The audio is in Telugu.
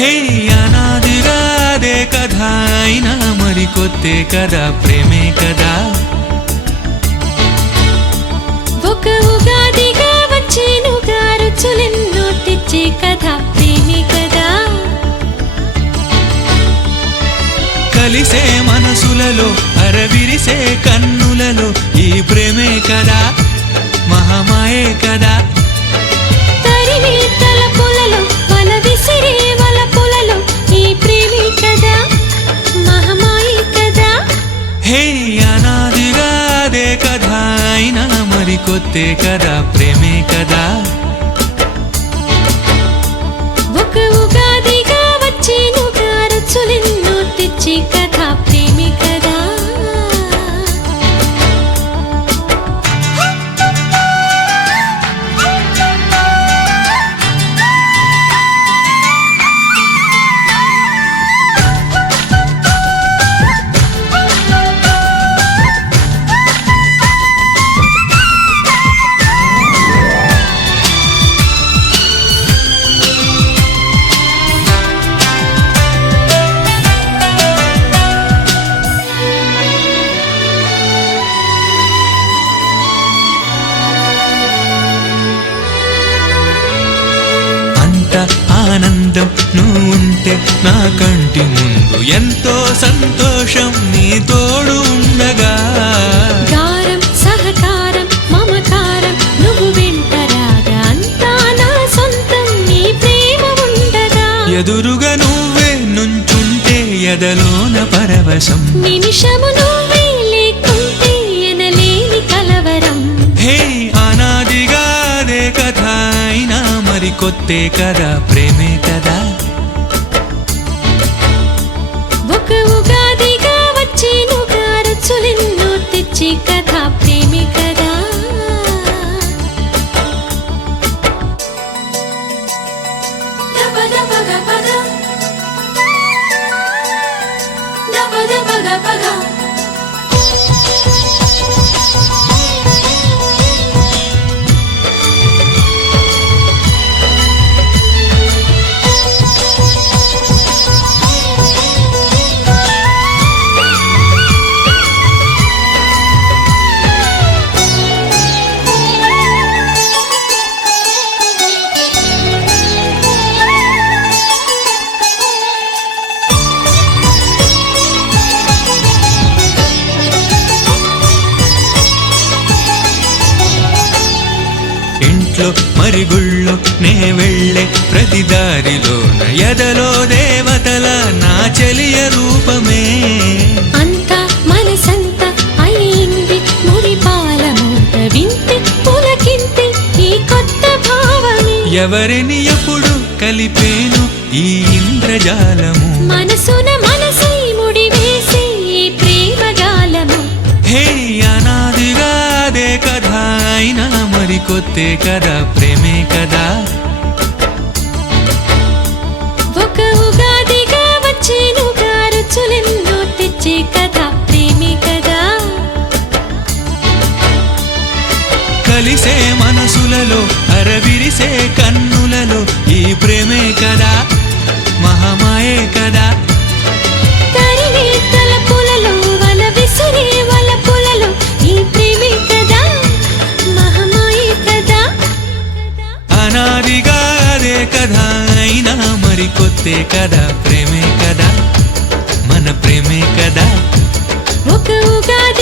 హే అనాదిగా అదే కథ అయినా మరి కొత్తే కదా ప్రేమే కదా. ఒక ఉగాదిగా వచ్చేనుగా రుచులెన్నో తెచ్చే కథ ప్రేమే కదా. కలిసే మనసులలో అరవిరిసే కన్నులలో ఈ ప్రేమే కదా మహామాయే కదా. తరిమే తలపులలో వల విసిరే వలపులలో ఈ ప్రేమే కదా మహామాయే కదా. హే అనాదిగా అదే కథ అయినా మరి కొత్తే కదా ప్రేమే కదా. ఒక ఉగాదిగా వచ్చేనుగా రుచులెన్నో తెచ్చే కథ ప్రేమే కదా. ఆనందం నువ్వు ఉంటే నా కంటి ముందు ఎంతో సంతోషం నీ తోడు ఉండగా. గారం సహకారం మమకారం నువ్వు వెంట రాగా అంతా నా సొంతం నీ ప్రేమ ఉండగా. ఎదురుగా నువ్వే నుంచుంటే ఎదలోన పరవశం నిమిషము నువ్వే లేకుంటే ఎనలేని కలవరం. హే అనాదిగా అదే కథ అయినా మరి కొత్తే కదా ప్రేమే కదా. ఒక ఉగాదిగా వచ్చేనుగా రుచులెన్నో తెచ్చే కథ ప్రేమే కదా. ఇంట్లో మరి గుళ్ళో నే వెళ్ళే ప్రతి దారిలోన ఎదలో దేవతల నా చెలియ రూపమే. అంతా మనసంతా అయింది మురిపాల మూట వింటే పులకింతే ఈ కొత్త భావమే. ఎవరిని ఎప్పుడు కలిపేను ఈ ఇంద్రజాలము మనసున మనసై ముడివేసే ఈ ప్రేమ గాలము. హే అనాదిగా అదే కథ అయినా మరి కొత్తే కదా ప్రేమే కదా. ఒక ఉగాదిగా వచ్చేనుగా రుచులెన్నో తెచ్చే కథ ప్రేమే కదా. కలిసే మనసులలో అరవిరిసే కన్నులలో ఈ ప్రేమే కదా మహామాయే కదా. తరిమే తలపులలో వల విసిరే వలపులలో ఈ ప్రేమే కదా మహామాయే కదా. అనాదిగా అదే కథ అయినా మరి కొత్తే కదా ప్రేమే కదా మన ప్రేమే కదా. ఒక ఉగాది